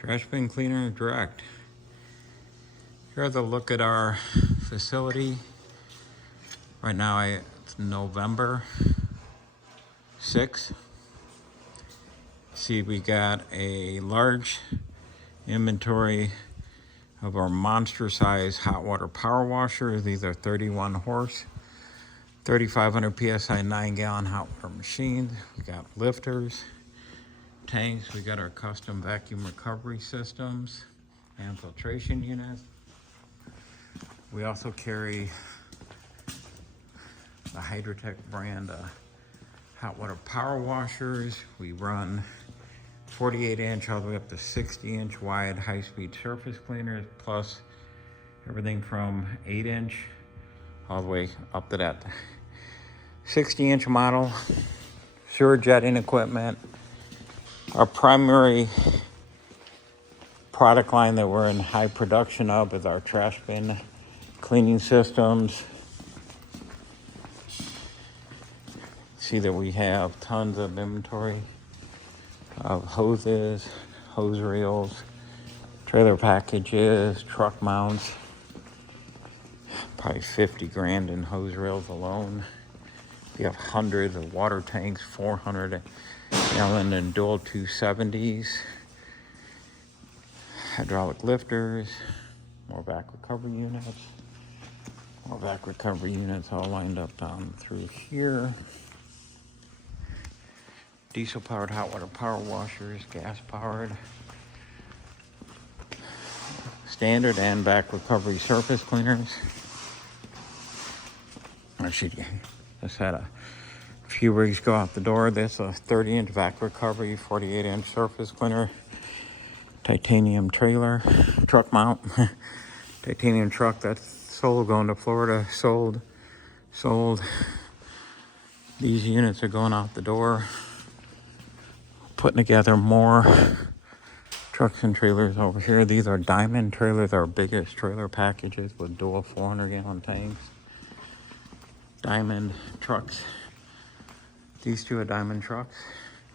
Trash bin cleaner direct. Here's a look at our facility. Right now it's November 6th. See, we got a large inventory of our monster size hot water power washers. These are 31 horse, 3,500 PSI 9-gallon hot water machines. We got lifters, tanks. We got our custom vacuum recovery systems and filtration units. We also carry the Hydrotech brand hot water power washers. We run 48-inch all the way up to 60-inch wide high-speed surface cleaners, plus everything from 8-inch all the way up to that 60-inch model. Sewer jetting equipment. Our primary product line that we're in high production of is our trash bin cleaning systems. See that we have tons of inventory of hoses, hose reels, trailer packages, truck mounts. Probably 50 grand in hose reels alone. We have hundreds of water tanks, 400 gallon and dual 270s, hydraulic lifters, more vac recovery units. More vac recovery units all lined up down through here. Diesel powered hot water power washers, gas powered. Standard and vac recovery surface cleaners. Actually, just had a few rigs go out the door. This is a 30-inch vac recovery, 48-inch surface cleaner. Titanium trailer, truck mount. Titanium truck, that's sold, going to Florida, sold. These units are going out the door. Putting together more trucks and trailers over here. These are diamond trailers, our biggest trailer packages with dual 400-gallon tanks. Diamond trucks. These two are diamond trucks.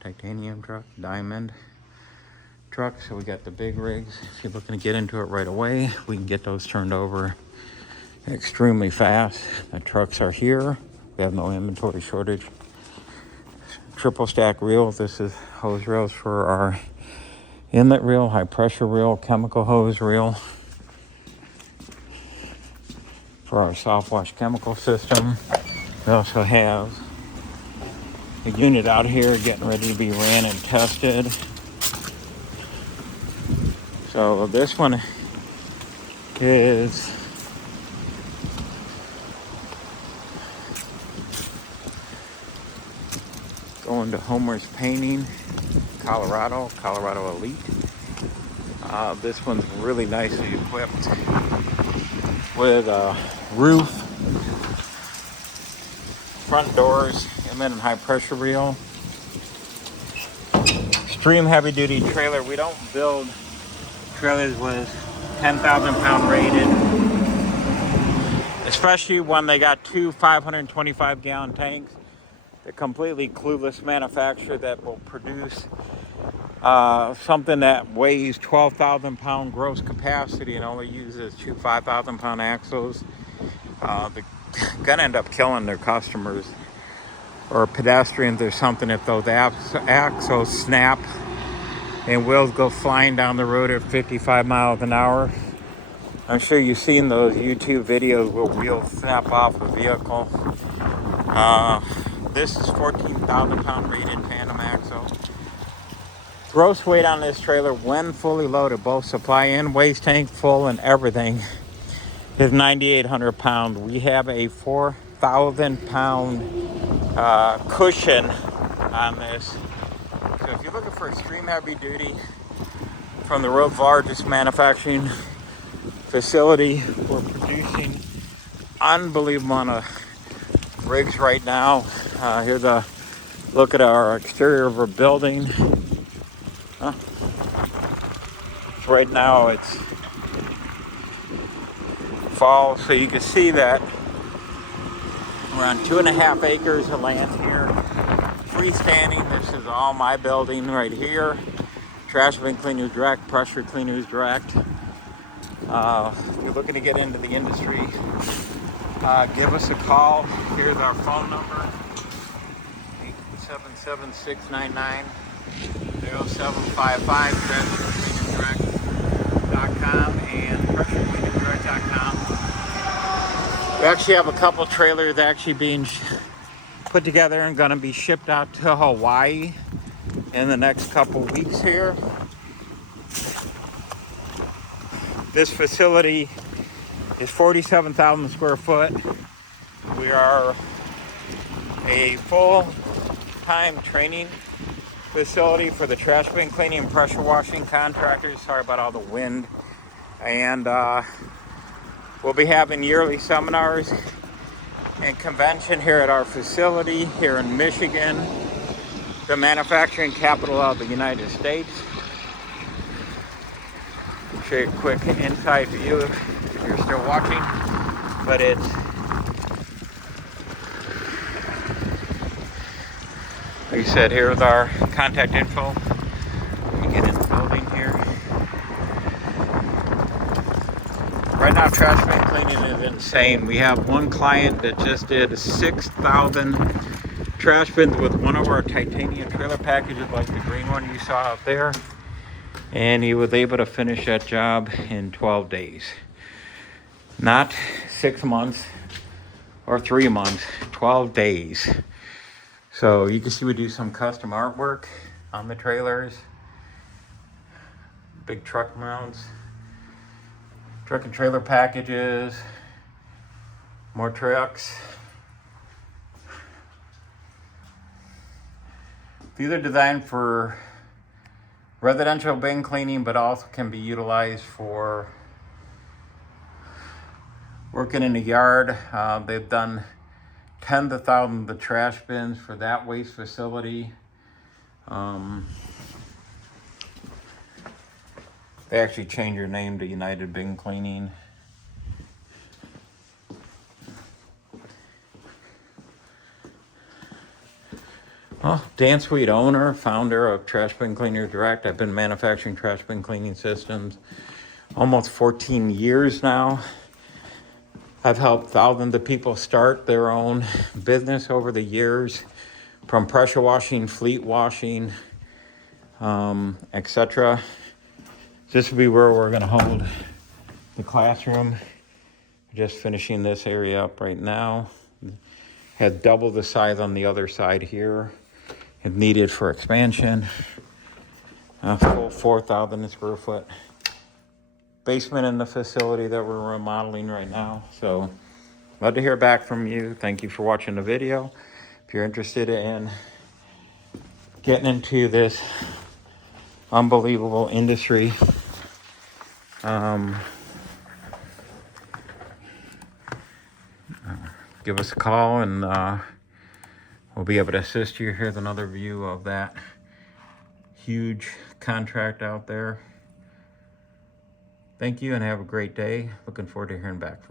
Titanium truck, diamond trucks. So we got the big rigs. If you're looking to get into it right away, we can get those turned over extremely fast. The trucks are here. We have no inventory shortage. Triple stack reels. This is hose reels for our inlet reel, high pressure reel, chemical hose reel for our soft wash chemical system. We also have a unit out here getting ready to be ran and tested. So this one is going to Homer's Painting, Colorado Elite. This one's really nicely equipped with a roof, front doors, inlet and high pressure reel. Extreme heavy duty trailer. We don't build trailers with 10,000 pound rated, especially when they got two 525 gallon tanks. The completely clueless manufacturer that will produce something that weighs 12,000 pound gross capacity and only uses two 5,000 pound axles. They're gonna end up killing their customers or pedestrians or something if those axles snap and wheels go flying down the road at 55 miles an hour. I'm sure you've seen those YouTube videos where wheels snap off a vehicle. This is 14,000 pound rated tandem axle. Gross weight on this trailer when fully loaded, both supply and waste tank full and everything, is 9,800 pounds. We have a 4,000 pound cushion on this. So if you're looking for extreme heavy duty from the world's largest manufacturing facility, we're producing unbelievable amount of rigs right now. Here's a look at our exterior of our building. Right now it's fall, so you can see that we're on 2.5 acres of land here. Freestanding. This is all my building right here. trash bin cleaners direct, pressure cleaners direct. If you're looking to get into the industry, give us a call. Here's our phone number, 877-699-0755, trashbinCleanersdirect.com and pressurecleanersdirect.com. We actually have a couple trailers actually being put together and going to be shipped out to Hawaii in the next couple weeks here. This facility is 47,000 square foot. We are a full-time training facility for the trash bin cleaning and pressure washing contractors. Sorry about all the wind. And we'll be having yearly seminars and convention here at our facility here in Michigan, the manufacturing capital of the United States. Show you a quick inside view if you're still watching, but it's like I said, here with our contact info. You get in the building here. Right now, trash bin cleaning is insane. We have one client that just did 6,000 trash bins with one of our titanium trailer packages, like the green one you saw out there. And he was able to finish that job in 12 days. Not 6 months or 3 months, 12 days. So you can see we do some custom artwork on the trailers, big truck mounts, truck and trailer packages, more trucks. These are designed for residential bin cleaning, but also can be utilized for working in the yard. They've done tens of thousands of trash bins for that waste facility. They actually changed their name to United Bin Cleaning. Well, Dan Sweet, owner, founder of Trash Bin Cleaners Direct. I've been manufacturing trash bin cleaning systems almost 14 years now. I've helped thousands of people start their own business over the years, from pressure washing, fleet washing, etc. This will be where we're going to hold the classroom. Just finishing this area up right now. Had double the size on the other side here. If needed for expansion. A full 4,000 square foot basement in the facility that we're remodeling right now. So love to hear back from you. Thank you for watching the video. If you're interested in getting into this unbelievable industry, give us a call and we'll be able to assist you. Here's another view of that huge contract out there. Thank you and have a great day. Looking forward to hearing back from you.